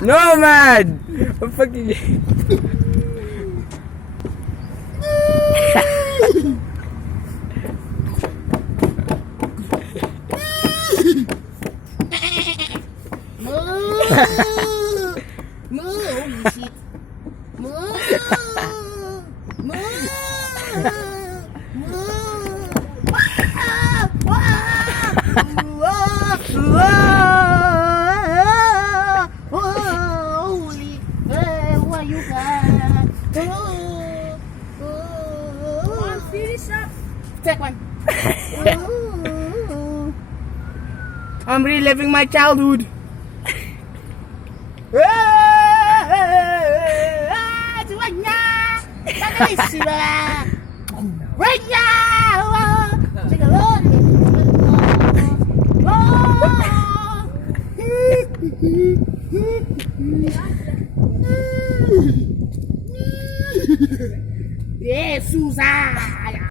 No, man! I'm fucking... Take one. I'm reliving my childhood. Yeah, Susan.